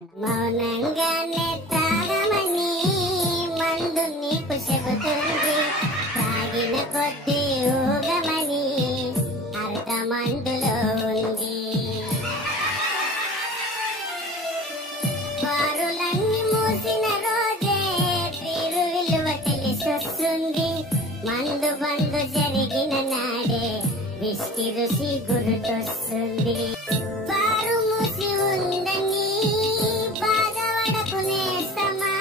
మౌనంగానే తాగమని మందు నీకు చెబుతుంది. తాగిన కొద్దీ ఊగమని అర్థమందులో ఉంది. బారులన్నీ మూసిన రోజే తీరు విలువ తెలిసొస్తుంది. మందు బందు జరిగిన నాడే విష్టి రుచి గుర్తొస్తుంది. బారు మూసి ఉందని బాధపడకునే సమా,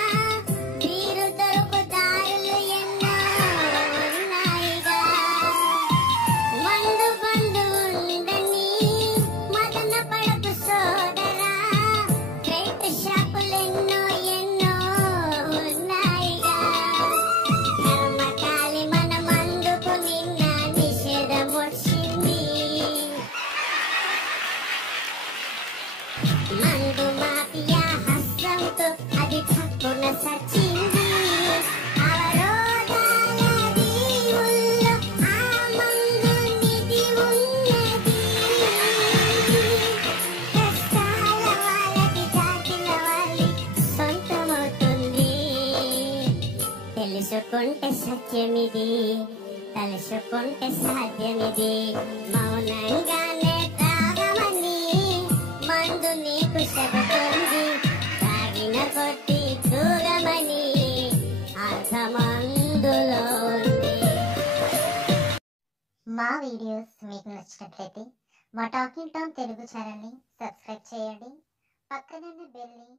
తీరు దొరుకు దారులు ఎన్నో ఉన్నాయిగా. మందు బందు ఉందని మదన పడకు సోదరా, బెల్ట్ షాపులెన్నో ఎన్నో ఉన్నాయిగా. కర్మకాలి మన మందుకు నిన్న నిషేధం వచ్చింది. మందు మాఫియా హస్తంతో అది తప్పున సచ్చింది. అవరోధాల దీవుల్లో ఆ మందు నిధి ఉన్నది. కష్టాల వాళ్ళకి తాకిన వాళ్ళి సొంతమవుతుంది. తెలుసుకుంటే సత్యమిది, తలుసుకుంటే సాధ్యమిది. మౌనంగానే తాగమని మందు నీకు చెబుతుంది. తాగిన కొద్ది తూగమని అర్థమందులో ఉంది. మా వీడియోస్ మీకు నచ్చినట్లయితే మా టాకింగ్ టామ్ తెలుగు ఛానల్ని సబ్స్క్రైబ్ చేయండి. పక్కనున్న బెల్ని